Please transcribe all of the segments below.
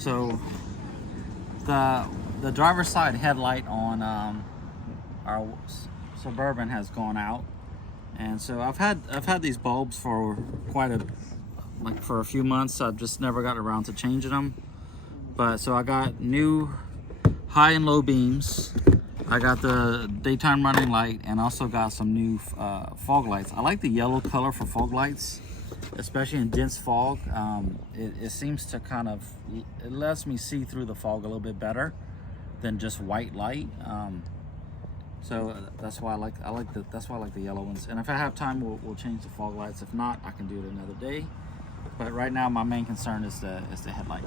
So the driver's side headlight on our Suburban has gone out, and so I've had these bulbs for for a few months. I've just never got around to changing them. But so I got new high and low beams. I got the daytime running light, and also got some new fog lights. I like the yellow color for fog lights, especially in dense fog. It seems to it lets me see through the fog a little bit better than just white light. So that's why I like the yellow ones. And if I have time, we'll change the fog lights. If not, I can do it another day. But right now, my main concern is the headlight.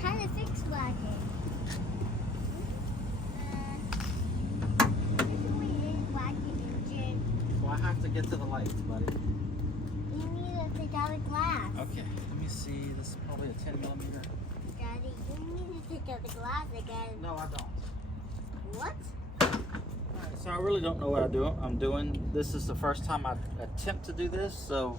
Time to fix wagon. So I have to get to the lights, buddy. You need to take out the glass. Okay, let me see. This is probably a 10 millimeter. Daddy, you need to take out the glass again. No, I don't. What? Alright, so I really don't know what I'm doing. This is the first time I attempt to do this, so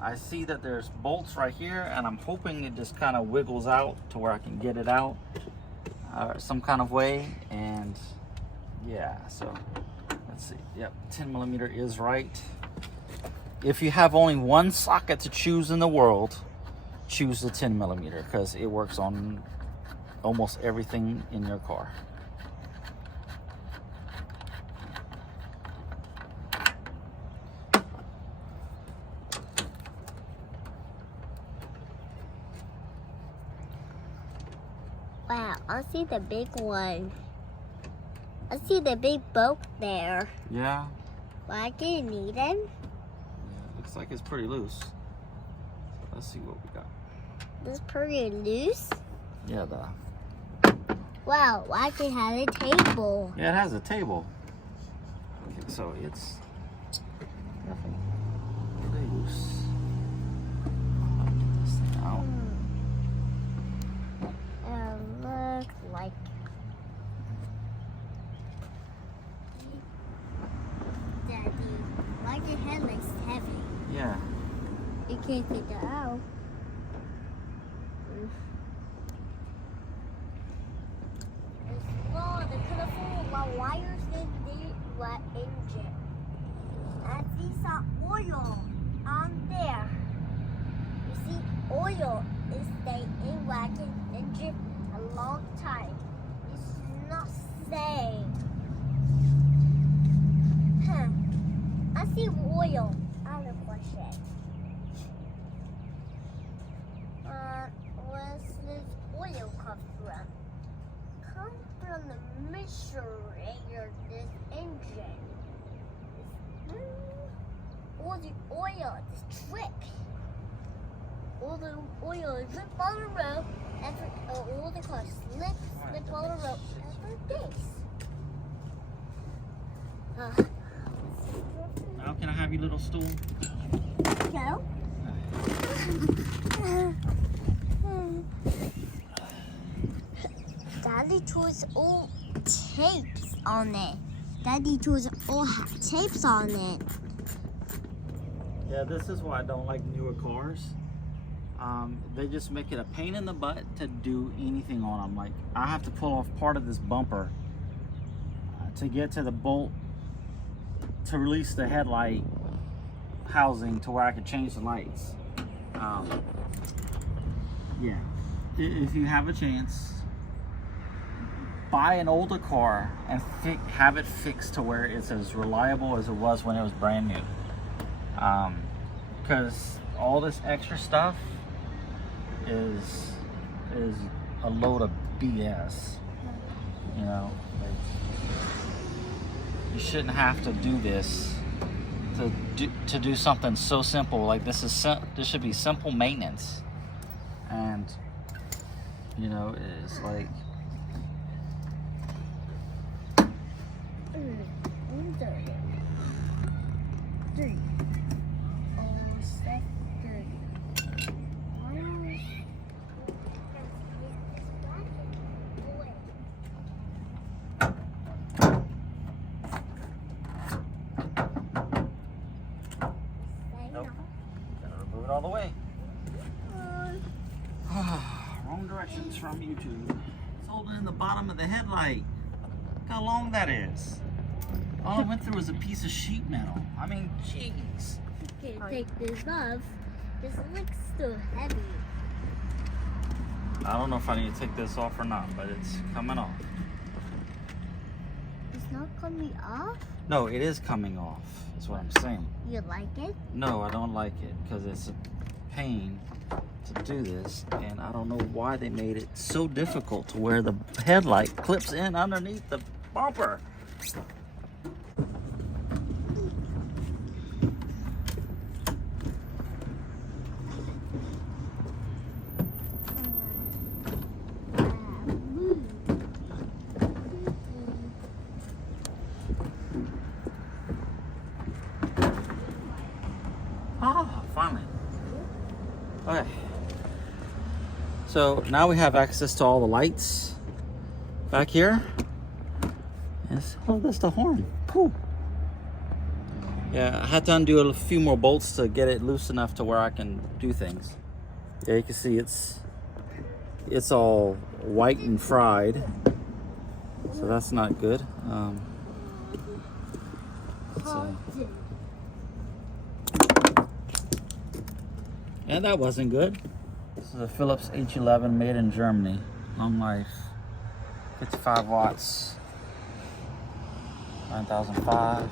I see that there's bolts right here, and I'm hoping it just kind of wiggles out to where I can get it out some kind of way. And yeah, so let's see. Yep, 10 millimeter is right. If you have only one socket to choose in the world, choose the 10 millimeter, because it works on almost everything in your car. Wow, I see the big one. I see the big boat there. Yeah. Why do you need them? Yeah, looks like it's pretty loose. Let's see what we got. This is pretty loose. Yeah, Wow, why do you have a table? yeah, it has a table. Okay, so it's definitely pretty loose. I'll get this thing out. Looks like. Daddy, why the headlights heavy? Yeah. You can't take it out. Oh, the colorful wires in the engine. I see some oil on there. You see, oil is staying in wagon engine a long time. It's not safe. I see oil. I have a question. Where's this oil come from? Come from the mixture in this engine. All the oil, this trick. All the oil drip on the road. All the cars slip on the road. After this. Now can I have your little stool? No. Daddy chose all tapes on it. Daddy chose all tapes on it. Yeah, this is why I don't like newer cars. They just make it a pain in the butt to do anything on them. Like, I have to pull off part of this bumper to get to the bolt to release the headlight housing to where I could change the lights. Yeah, if you have a chance, buy an older car and have it fixed to where it's as reliable as it was when it was brand new. Because all this extra stuff is a load of BS. You know, you shouldn't have to do this to do something so simple. Like, this should be simple maintenance. And you know, it's like all the way. directions from YouTube. It's holding in the bottom of the headlight. Look how long that is. All I went through was a piece of sheet metal. I mean, jeez. Okay, take this off. This looks still heavy. I don't know if I need to take this off or not, but it's coming off. It's not coming off? No, it is coming off, is what I'm saying. You like it? No, I don't like it because it's a pain to do this, and I don't know why they made it so difficult to where the headlight clips in underneath the bumper. Ah, finally. Okay. So now we have access to all the lights back here. Oh, that's the horn. Cool. Yeah, I had to undo a few more bolts to get it loose enough to where I can do things. Yeah, you can see it's all white and fried. So that's not good. And that wasn't good. This is a Philips H11 made in Germany. Long life. 55 watts. 9005.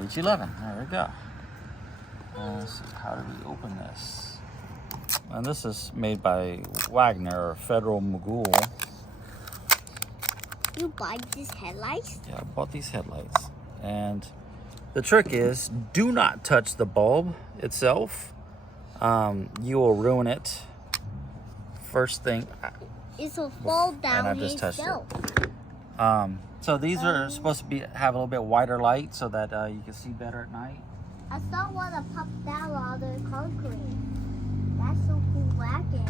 H11. There we go. Let's see, how do we open this? And this is made by Wagner or Federal Mogul. You buy these headlights? Yeah, I bought these headlights. And the trick is, do not touch the bulb itself. You will ruin it. First thing. It will fall down and I just itself. touched it. So these are supposed to have a little bit wider light so that you can see better at night. I saw one that popped down on the concrete. That's so cool wagon.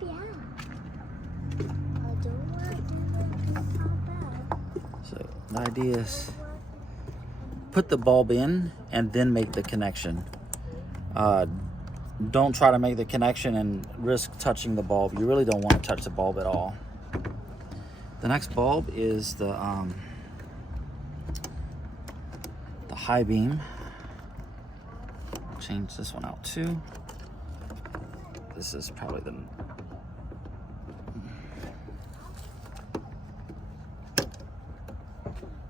Yeah. I don't want to do this so bad. So the idea is put the bulb in and then make the connection. Don't try to make the connection and risk touching the bulb. You really don't want to touch the bulb at all. The next bulb is the high beam. I'll change this one out too. This is probably the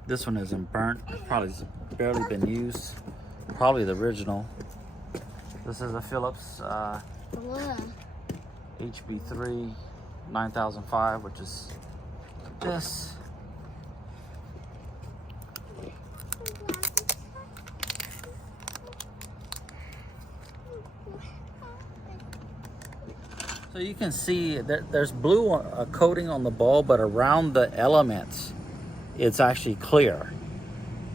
this one isn't burnt. It's probably barely been used. Probably the original. This is a Philips HB3 9005, which is this. So you can see there's blue coating on the bulb, but around the element, it's actually clear.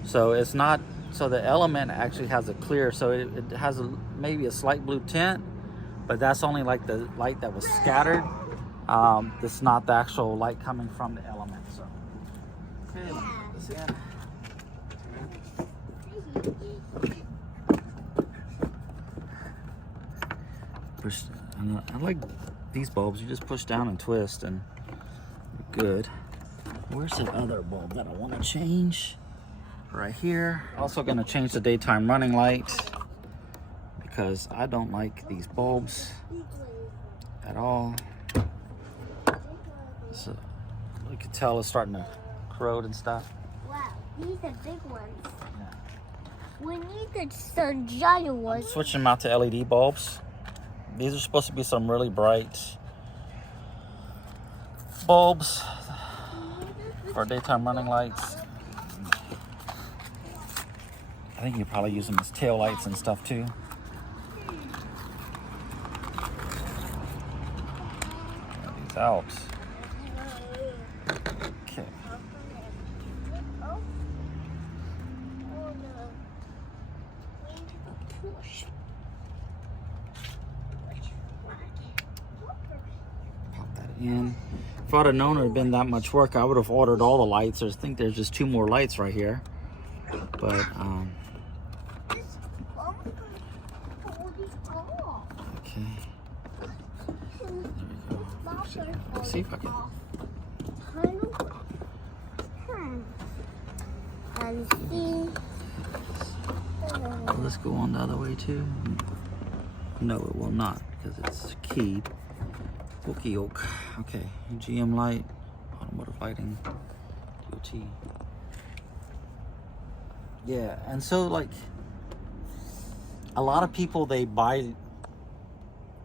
So it's not. So the element actually has a clear. So it has maybe a slight blue tint, but that's only like the light that was scattered. It's not the actual light coming from the element. So okay, let's see. Push. I like these bulbs. You just push down and twist, and you're good. Where's the other bulb that I want to change? Right here. Also going to change the daytime running light because I don't like these bulbs at all. So you can tell it's starting to corrode and stuff. Wow, these are big ones. Yeah. We need some giant ones. Switching them out to LED bulbs. These are supposed to be some really bright bulbs for daytime running lights. I think you probably use them as tail lights and stuff too. These out. Okay. Pop that in. If I'd have known it had been that much work, I would have ordered all the lights. I think there's just 2 more lights right here. But okay. Let's see if I can. And see. Will this go on the other way too? No, it will not because it's keyed. Okie oak. Okay, GM light, automotive lighting, DOT. Yeah, and so like a lot of people, they buy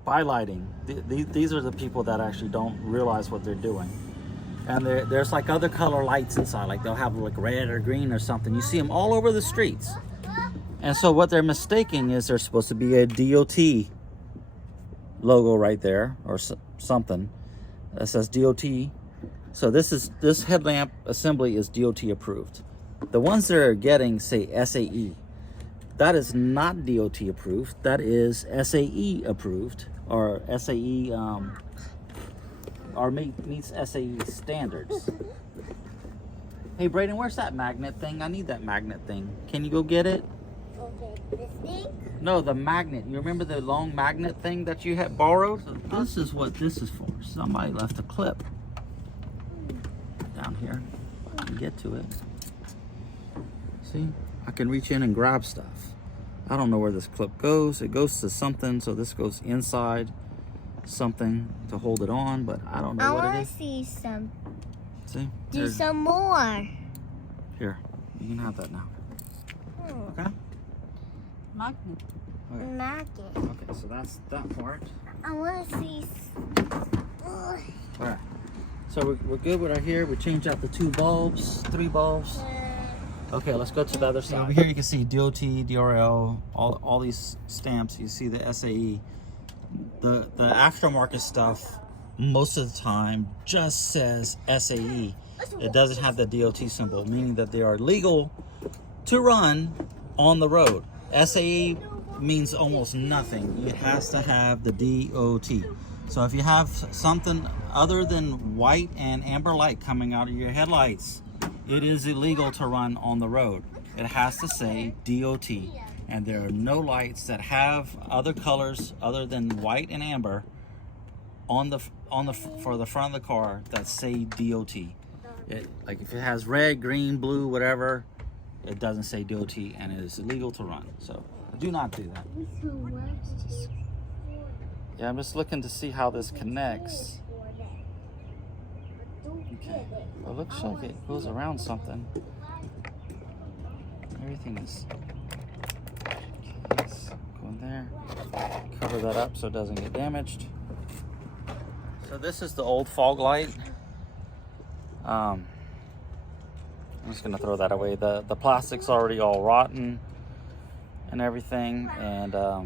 lighting. These are the people that actually don't realize what they're doing. And there's like other color lights inside, like they'll have like red or green or something. You see them all over the streets. And so what they're mistaking is there's supposed to be a DOT logo right there or something that says DOT. So this headlamp assembly is DOT approved. The ones that are getting say SAE. That is not DOT approved. That is SAE approved, or SAE or meets SAE standards. Hey Brayden, where's that magnet thing? I need that magnet thing. Can you go get it? Okay, this thing? No, the magnet. You remember the long magnet thing that you had borrowed? So this is what this is for. Somebody left a clip down here. I can get to it. See? I can reach in and grab stuff. I don't know where this clip goes. It goes to something, so this goes inside something to hold it on, but I don't know what it is. I want to see some. See? Do There's- some more. Here, you can have that now. Okay? Magnet. Okay. Magnet. Okay, so that's that part. I want to see. All right. So we're good with our here. We changed out the 2 bulbs, 3 bulbs. Okay, let's go to the other side. Over here you can see DOT, DRL, all these stamps. You see the SAE. The aftermarket stuff most of the time just says SAE. It doesn't have the DOT symbol, meaning that they are legal to run on the road. SAE means almost nothing. It has to have the DOT. So if you have something other than white and amber light coming out of your headlights, it is illegal to run on the road. It has to say DOT. And there are no lights that have other colors other than white and amber for the front of the car that say DOT. Like if it has red, green, blue, whatever, it doesn't say DOT and it is illegal to run. So do not do that. Yeah, I'm just looking to see how this connects. Okay, well, it looks like it goes around something. Everything is go in there. Cover that up so it doesn't get damaged. So this is the old fog light. I'm just gonna throw that away. The plastic's already all rotten and everything, and I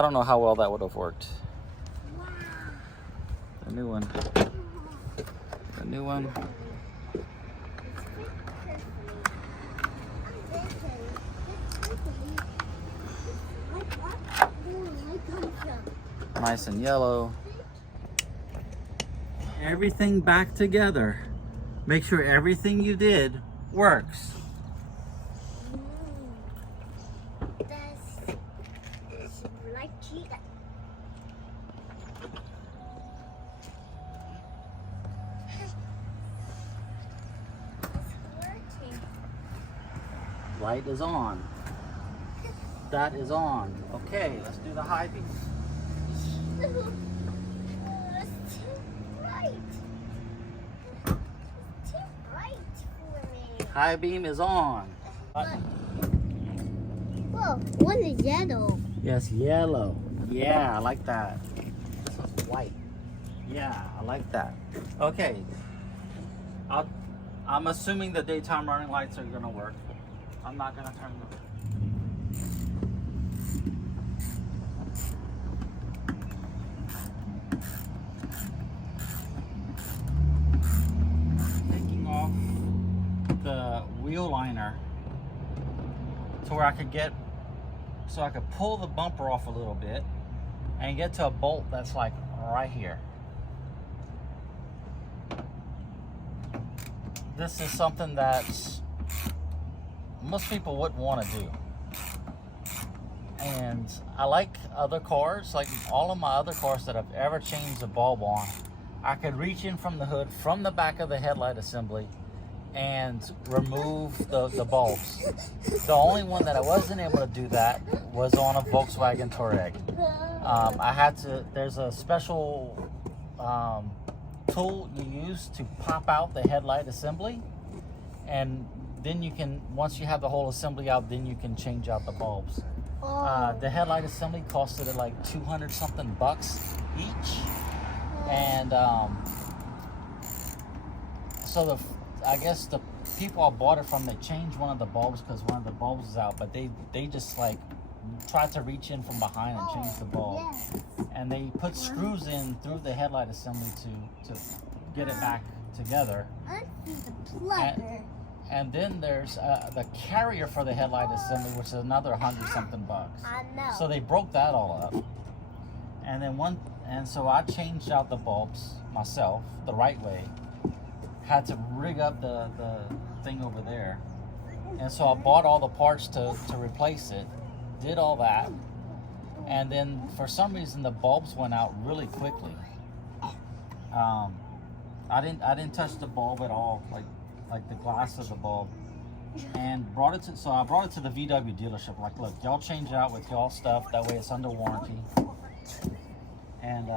don't know how well that would have worked. The new one. The new one. Nice and yellow. Everything back together. Make sure everything you did works. That's like chicken. Light is on. That is on. Okay, let's do the high beam. It's too bright. It's too bright for me. High beam is on. Whoa, one is yellow. Yes, yellow. Yeah, I like that. This one's white. Yeah, I like that. Okay. I'm assuming the daytime running lights are gonna work. I'm not gonna turn them. Taking off the wheel liner to where I could get, so I could pull the bumper off a little bit and get to a bolt that's like right here. This is something that most people wouldn't want to do. And I like other cars, like all of my other cars that I've ever changed a bulb on, I could reach in from the hood, from the back of the headlight assembly, and remove the bulbs. The only one that I wasn't able to do that was on a Volkswagen Touareg. I had to, there's a special tool you use to pop out the headlight assembly, and then you can, once you have the whole assembly out, then you can change out the bulbs. The headlight assembly costed like 200 something bucks each, and so I guess the people I bought it from, they changed one of the bulbs because one of the bulbs is out, but they just like tried to reach in from behind and change the bulb, and they put screws in through the headlight assembly to get it back together. And then there's the carrier for the headlight assembly, which is another 100 something bucks. I know. So they broke that all up. And then so I changed out the bulbs myself the right way. Had to rig up the thing over there. And so I bought all the parts to replace it. Did all that. And then for some reason the bulbs went out really quickly. I didn't touch the bulb at all, like the glass of the bulb, and I brought it to the VW dealership. Like, look, y'all change it out with y'all stuff, that way it's under warranty. And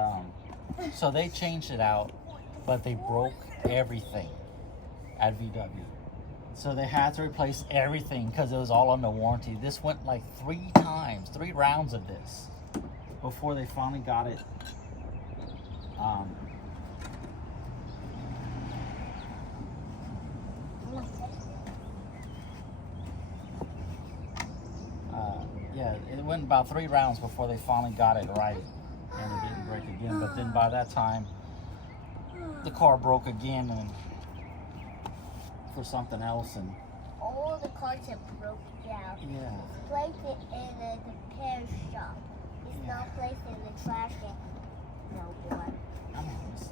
so they changed it out, but they broke everything at VW, so they had to replace everything because it was all under warranty. This went like 3 rounds of this before they finally got it yeah, it went about 3 rounds before they finally got it right, and it didn't break again. But then by that time, the car broke again, and for something else, and all the cars have broke down. yeah. Place it in the repair shop. It's not placed in the trash can. No, boy. Come on, this is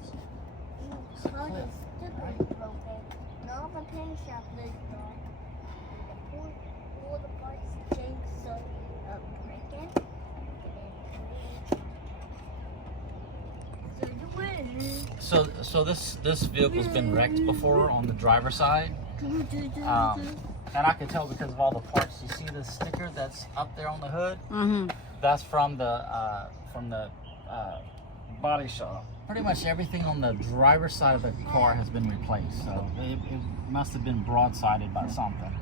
The car is stupid broken. No repair shop lives there. All the parts changed so break it. So this vehicle's been wrecked before on the driver's side, and I can tell because of all the parts. You see the sticker that's up there on the hood? Mm-hmm. That's from the body shop. Pretty much everything on the driver's side of the car has been replaced. So it must have been broadsided by something,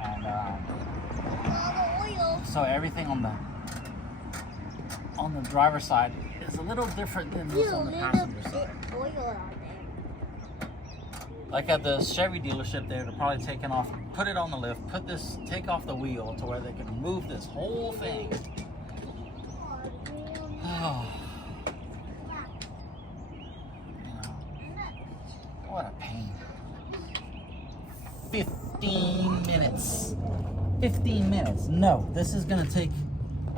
and so everything on the driver's side is a little different than what's on the passenger side. Oil on there. Like at the Chevy dealership there, they're probably taking off, put it on the lift, take off the wheel to where they can move this whole thing. Oh. You know, what a pain. 15 minutes. 15 minutes. No, this is gonna take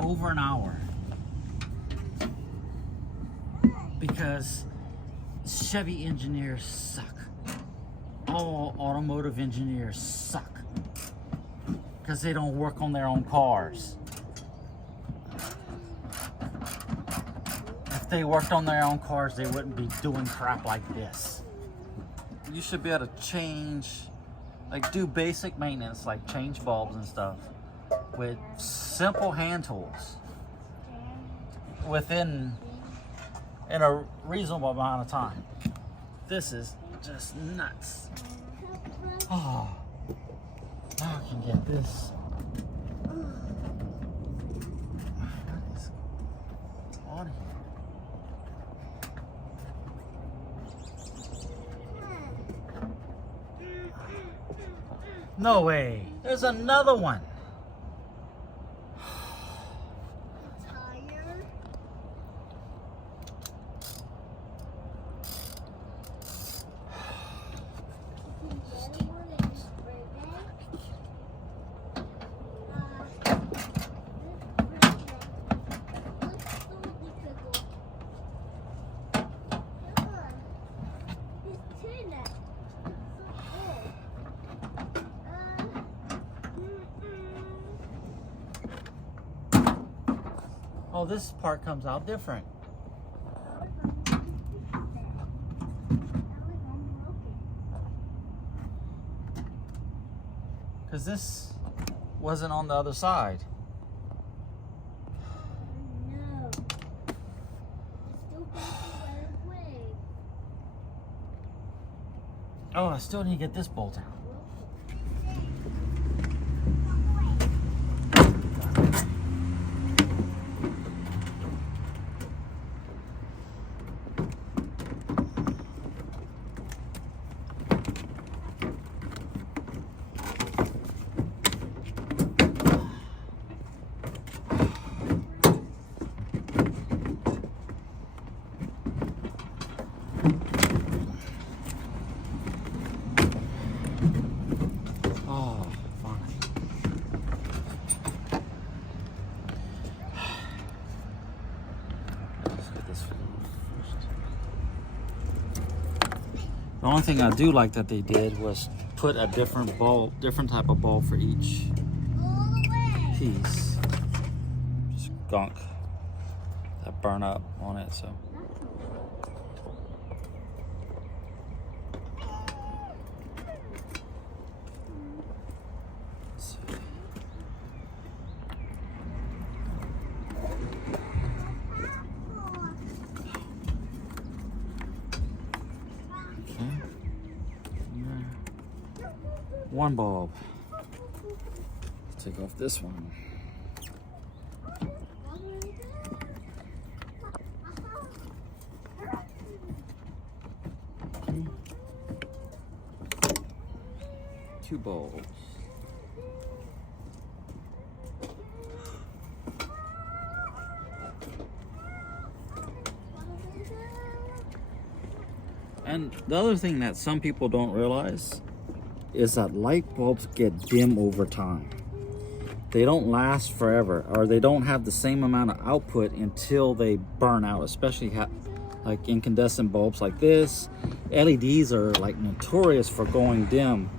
over an hour. Because Chevy engineers suck. All automotive engineers suck. Because they don't work on their own cars. If they worked on their own cars, they wouldn't be doing crap like this. You should be able to change, like do basic maintenance, like change bulbs and stuff, with simple hand tools in a reasonable amount of time. This is just nuts. Oh, now I can get this. What is on here? No way. There's another one. Oh, this part comes out different. Because this wasn't on the other side. No. Still got the way. Oh, I still need to get this bolt out. Oh, fine. Let's get this first. The only thing I do like that they did was put a different bulb, different type of bulb for each All the way. piece. Just gunk that burn up on it, so. One bulb. Take off this one. Two bulbs. And the other thing that some people don't realize is that light bulbs get dim over time. They don't last forever, or they don't have the same amount of output until they burn out, especially like incandescent bulbs like this. LEDs are like notorious for going dim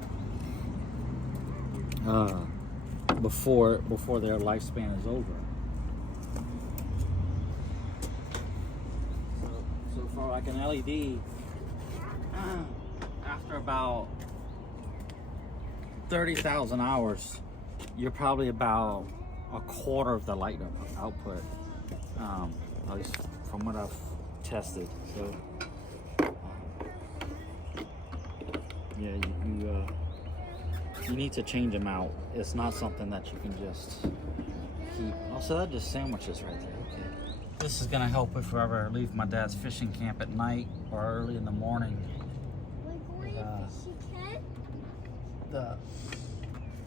before their lifespan is over. So for like an LED, after about 30,000 hours, you're probably about a quarter of the light output, at least from what I've tested. So yeah, you need to change them out. It's not something that you can just keep. Oh, so that just sandwiches right there. Okay. This is gonna help if I ever leave my dad's fishing camp at night or early in the morning. We're going to fishing camp. The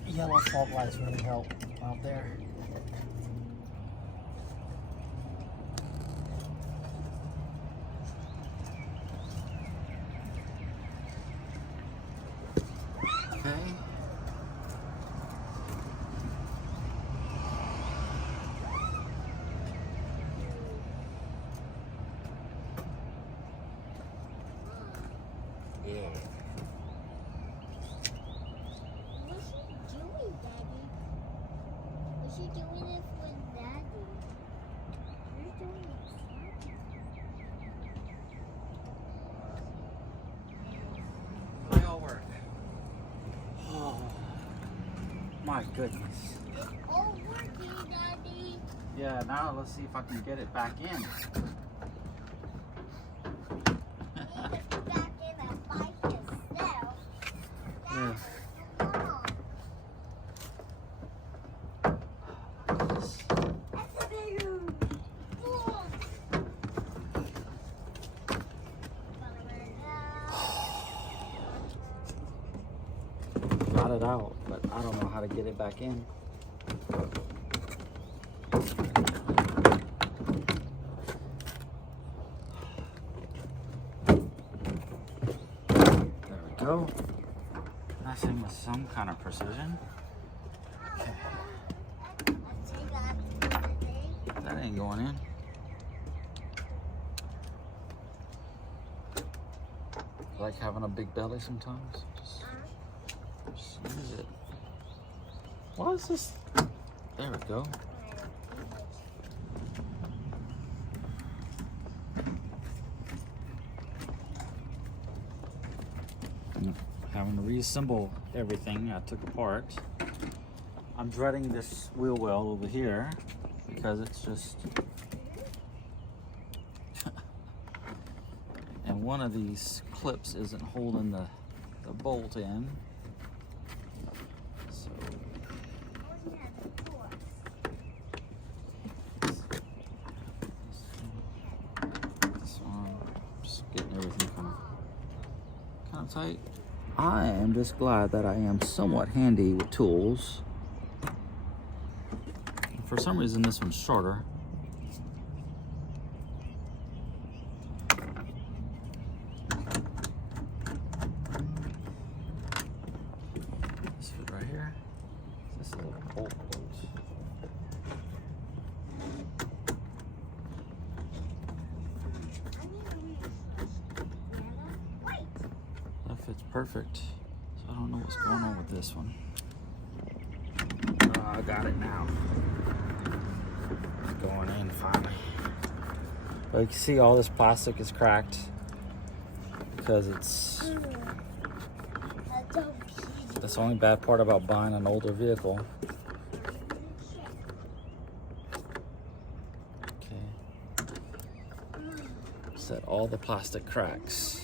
yellow fog lights really help out there. Okay. Yeah. What's she doing, Daddy? What's she doing it with Daddy? You're doing it. They all work. Oh, my goodness. It's all working, Daddy. Yeah, now let's see if I can get it back in. You need to get back in and fight yourself. Yeah. Come on. That's a big one. Got it out, but I don't know how to get it back in. There we go. Nice thing with some kind of precision. Okay. That ain't going in. Like having a big belly sometimes. Just use it. What is this? There we go. having to reassemble everything I took apart. I'm dreading this wheel well over here because it's just and one of these clips isn't holding the bolt in. So this one, just getting everything kind of tight. I am just glad that I am somewhat handy with tools. For some reason, this one's shorter. This fit right here. This is a little bolt. That fits perfect. So I don't know what's going on with this one. I got it now. It's going in finally. But you can see all this plastic is cracked because it's. That's the only bad part about buying an older vehicle. Okay. Set all the plastic cracks.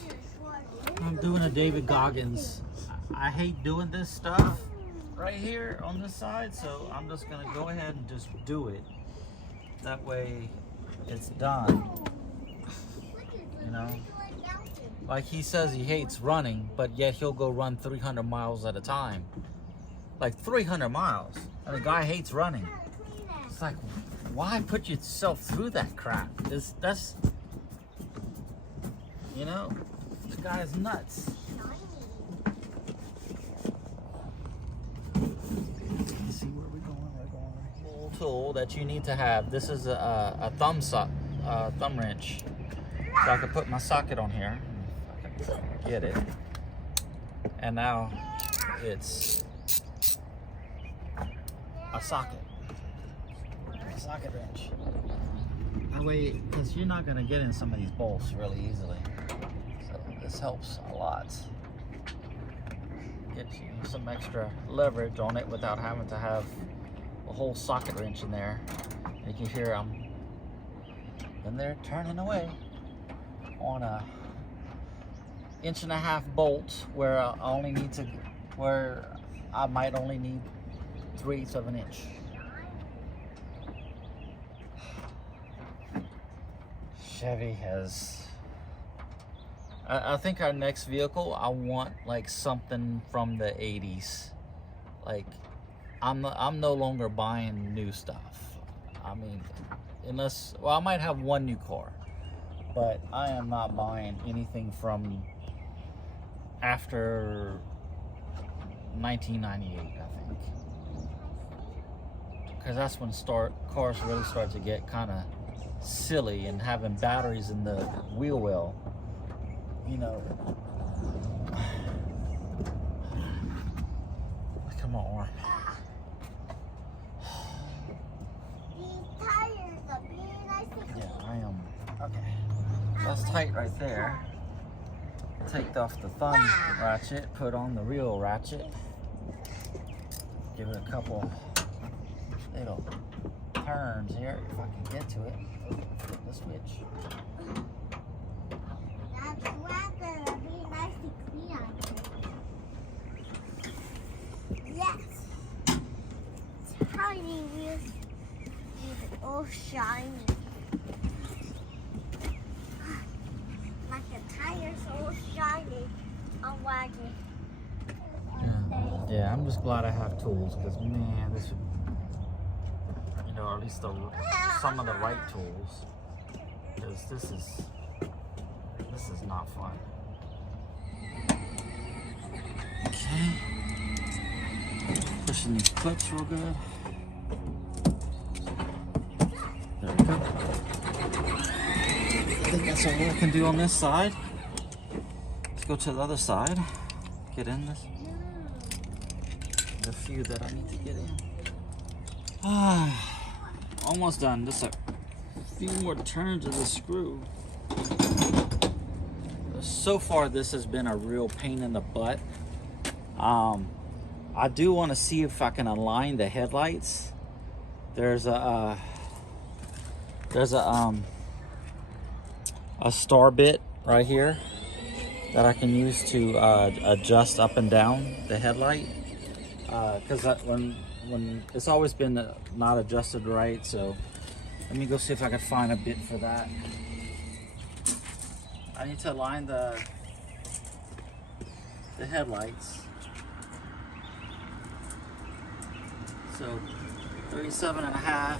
I'm doing a David Goggins. I hate doing this stuff right here on this side, so I'm just gonna go ahead and just do it. That way it's done. You know? Like he says he hates running, but yet he'll go run 300 miles at a time. Like 300 miles. And the guy hates running. It's like, why put yourself through that crap? That's, you know, the guy's nuts. See where we're going? We're going right here. Little tool that you need to have. This is a thumb wrench. So I can put my socket on here. If I can get it. And now it's a socket. A socket wrench. That way, because you're not going to get in some of these bolts really easily. So this helps a lot. Get you some extra leverage on it without having to have a whole socket wrench in there. You can hear them. Then they're turning away on a 1.5-inch bolt where I might only need 3/8 of an inch. Chevy has. I think our next vehicle, I want like something from the 80s. Like, I'm no longer buying new stuff. I mean, unless, well, I might have one new car, but I am not buying anything from after 1998, I think. Because that's when cars really start to get kind of silly and having batteries in the wheel well. You know, come on. Yeah, I am. Okay. That's tight right there. Take off the thumb ratchet, put on the real ratchet. Give it a couple little turns here if I can get to it. Flip the switch. Yes. Tiny wheels is all shiny. Like the tires all shiny on wagon. Yeah, I'm just glad I have tools because, man, this would, you know, or at least some of the right tools, because this is not fun. Okay, pushing these clips real good. There we go. I think that's all I can do on this side. Let's go to the other side. Get in this. The few that I need to get in. Almost done. Just a few more turns of the screw. So far, this has been a real pain in the butt I do want to see if I can align the headlights. There's a star bit right here that I can use to adjust up and down the headlight, because when it's always been not adjusted right. So let me go see if I can find a bit for that. I need to align the headlights. So 37.5.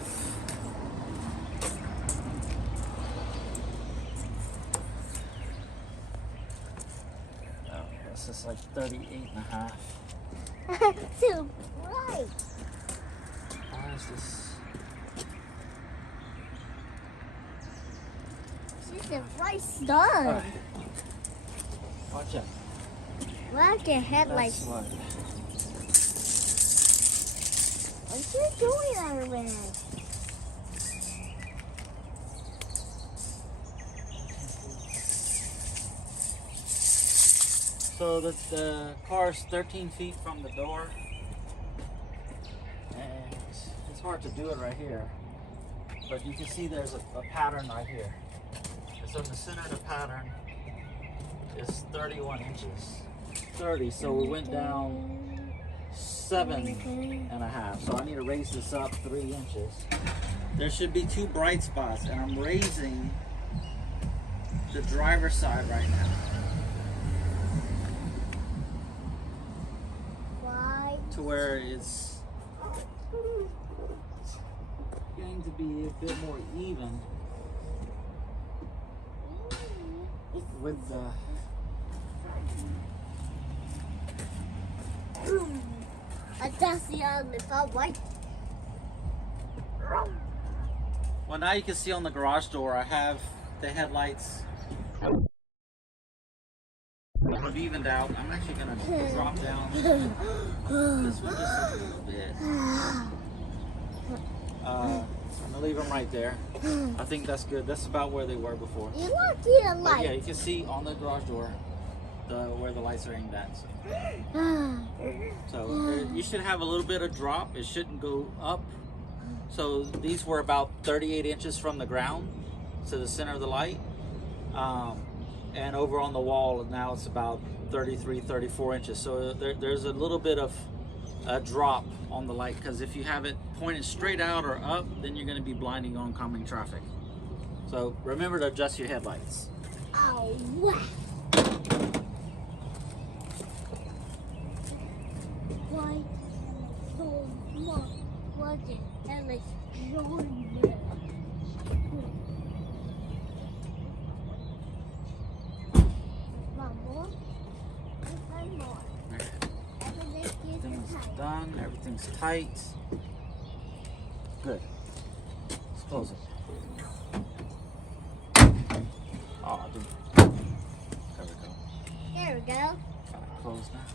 Oh, this is like 38.5. Too bright. Why is this? She's a bright star. Watch out. Look at headlights. That's what. What are you doing, Iron Man? So the car's 13 feet from the door, and it's hard to do it right here, but you can see there's a pattern right here. So in the center of the pattern is 31 inches. 30, so we went down 7.5. So I need to raise this up 3 inches. There should be 2 bright spots, and I'm raising the driver's side right now. Why? To where it's going to be a bit more even with the Adjust the other top right. well, now you can see on the garage door I have the headlights evened out. I'm actually gonna drop down this one just a little bit. I'm gonna leave them right there. I think that's good. That's about where they were before. You look here, But light. yeah, you can see on the garage door where the lights are aimed at. So you should have a little bit of drop. It shouldn't go up. So these were about 38 inches from the ground to the center of the light. And over on the wall now it's about 33, 34 inches. So there's a little bit of a drop on the light, because if you have it pointed straight out or up, then you're going to be blinding oncoming traffic. So remember to adjust your headlights. Oh, wow. Why so much? What the hell is showing there? One more. One more. Everything's done. Everything's tight. Good. Let's close it. Oh, dude. There we go. There we go. Got it closed now.